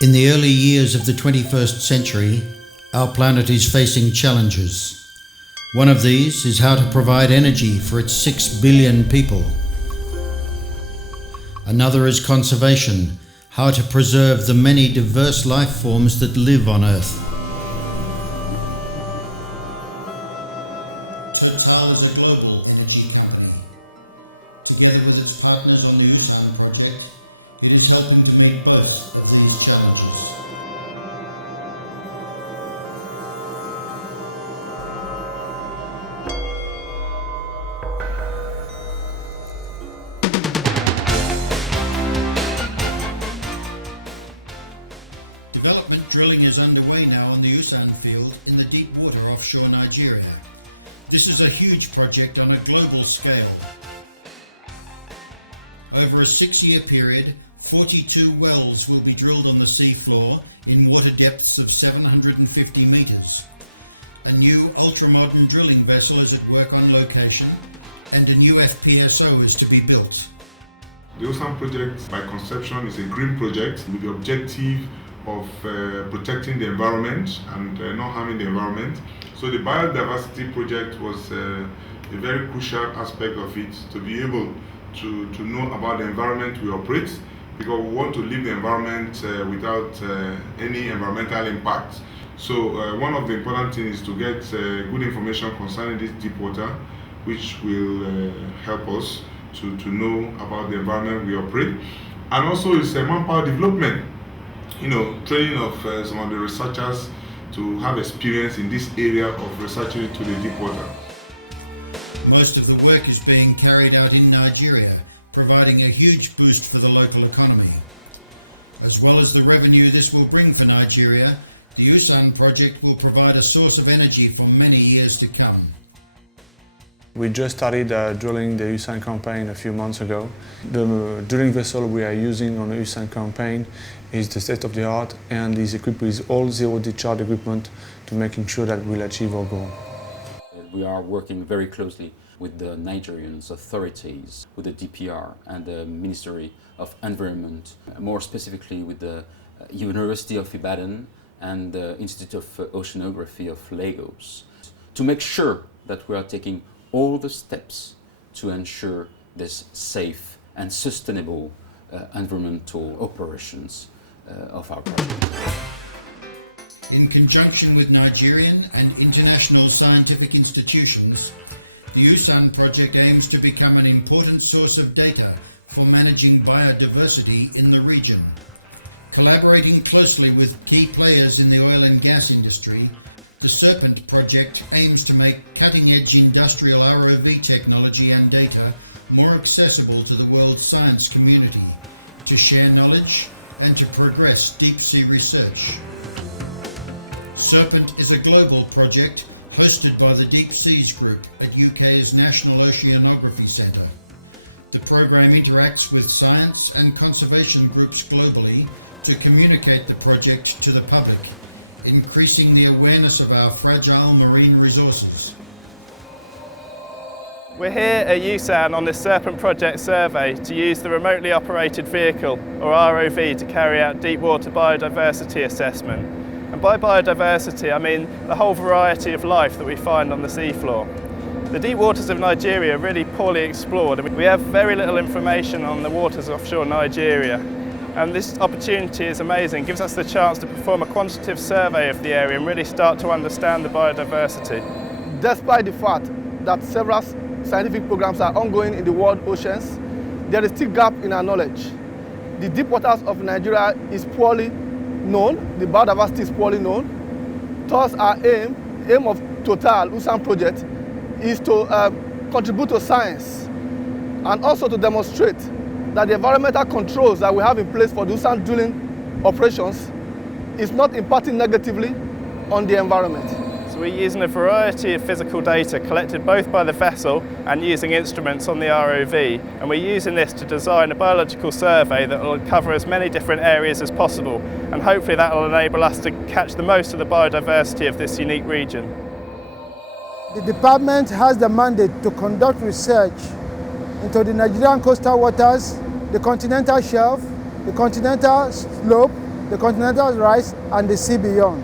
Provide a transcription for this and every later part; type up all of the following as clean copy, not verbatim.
In the early years of the 21st century, our planet is facing challenges. One of these is how to provide energy for its 6 billion people. Another is conservation, how to preserve the many diverse life forms that live on Earth. Total is a global energy company. Together with its partners on the USAN project, it is helping to meet both of these challenges. Development drilling is underway now on the USAN field in the deep water offshore Nigeria. This is a huge project on a global scale. Over a 6-year period, 42 wells will be drilled on the sea floor in water depths of 750 meters. A new ultra-modern drilling vessel is at work on location, and a new FPSO is to be built. The USAN project, by conception, is a green project with the objective of protecting the environment and not harming the environment. So the biodiversity project was a very crucial aspect of it, to be able to know about the environment we operate, because we want to leave the environment without any environmental impact. So one of the important things is to get good information concerning this deep water, which will help us to know about the environment we operate. And also it's manpower development, training of some of the researchers to have experience in this area of researching into the deep water. Most of the work is being carried out in Nigeria, providing a huge boost for the local economy. As well as the revenue this will bring for Nigeria, the USAN project will provide a source of energy for many years to come. We just started drilling the USAN campaign a few months ago. The drilling vessel we are using on the USAN campaign is the state of the art and is equipped with all zero discharge equipment to making sure that we'll achieve our goal. We are working very closely with the Nigerian authorities, with the DPR and the Ministry of Environment, more specifically with the University of Ibadan and the Institute of Oceanography of Lagos, to make sure that we are taking all the steps to ensure this safe and sustainable environmental operations of our project. In conjunction with Nigerian and international scientific institutions, the USAN project aims to become an important source of data for managing biodiversity in the region. Collaborating closely with key players in the oil and gas industry, the Serpent project aims to make cutting-edge industrial ROV technology and data more accessible to the world's science community, to share knowledge and to progress deep-sea research. Serpent is a global project hosted by the Deep Seas Group at UK's National Oceanography Centre. The program interacts with science and conservation groups globally to communicate the project to the public, increasing the awareness of our fragile marine resources. We're here at USAN on this Serpent project survey to use the remotely operated vehicle, or ROV, to carry out deep water biodiversity assessment. And by biodiversity, I mean the whole variety of life that we find on the seafloor. The deep waters of Nigeria are really poorly explored, and we have very little information on the waters offshore Nigeria. And this opportunity is amazing. It gives us the chance to perform a quantitative survey of the area and really start to understand the biodiversity. Despite the fact that several scientific programs are ongoing in the world oceans, there is still a gap in our knowledge. The deep waters of Nigeria is poorly known, the biodiversity is poorly known. Thus our aim of Total USAN project is to contribute to science and also to demonstrate that the environmental controls that we have in place for the USAN drilling operations is not impacting negatively on the environment. So we're using a variety of physical data collected both by the vessel and using instruments on the ROV, and we're using this to design a biological survey that will cover as many different areas as possible, and hopefully that will enable us to catch the most of the biodiversity of this unique region. The department has the mandate to conduct research into the Nigerian coastal waters, the continental shelf, the continental slope, the continental rise, and the sea beyond.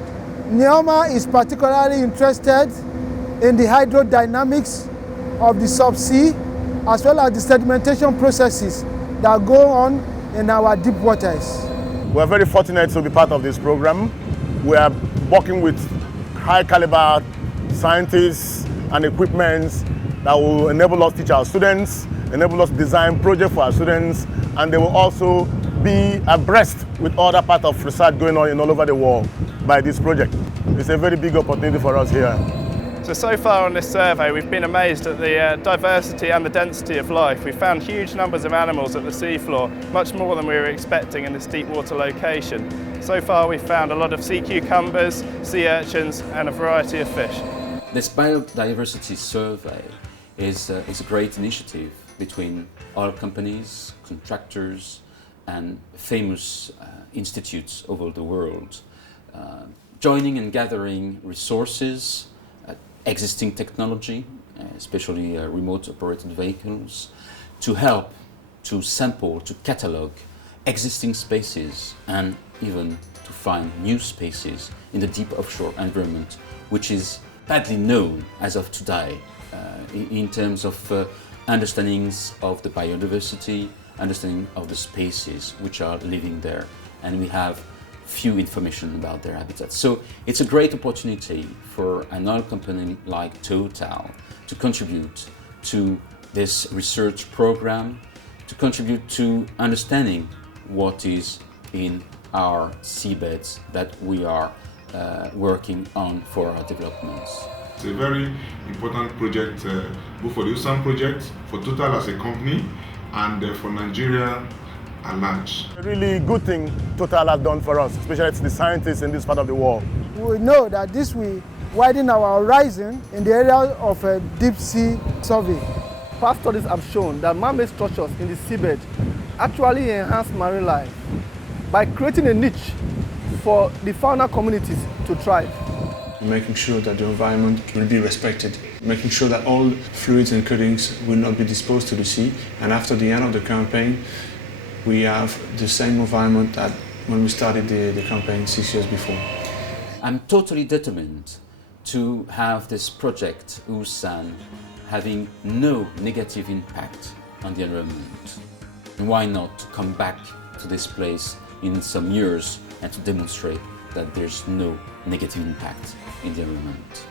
NEOMA is particularly interested in the hydrodynamics of the subsea, as well as the sedimentation processes that go on in our deep waters. We are very fortunate to be part of this program. We are working with high caliber scientists and equipment that will enable us to teach our students, enable us to design projects for our students, and they will also be abreast with other parts of research going on all over the world by this project. It's a very big opportunity for us here. So far on this survey we've been amazed at the diversity and the density of life. We've found huge numbers of animals at the seafloor, much more than we were expecting in this deep water location. So far we've found a lot of sea cucumbers, sea urchins and a variety of fish. This biodiversity survey is a great initiative between oil companies, contractors and famous institutes over the world, joining and gathering resources, existing technology, especially remote operated vehicles, to help to sample, to catalog existing spaces and even to find new spaces in the deep offshore environment, which is badly known as of today in terms of understandings of the biodiversity, understanding of the species which are living there, and we have few information about their habitats. So it's a great opportunity for an oil company like Total to contribute to this research program, to contribute to understanding what is in our seabeds that we are working on for our developments. It's a very important project, both for the USAN project, for Total as a company, and for Nigeria at large. A really good thing Total has done for us, especially to the scientists in this part of the world. We know that this will widen our horizon in the area of a deep sea survey. Past studies have shown that man-made structures in the seabed actually enhance marine life by creating a niche for the fauna communities to thrive. Making sure that the environment will be respected, making sure that all fluids and cuttings will not be disposed to the sea, and after the end of the campaign we have the same environment that when we started the campaign 6 years before. I'm totally determined to have this project, USAN, having no negative impact on the environment. And why not to come back to this place in some years and to demonstrate that there's no negative impact in the environment.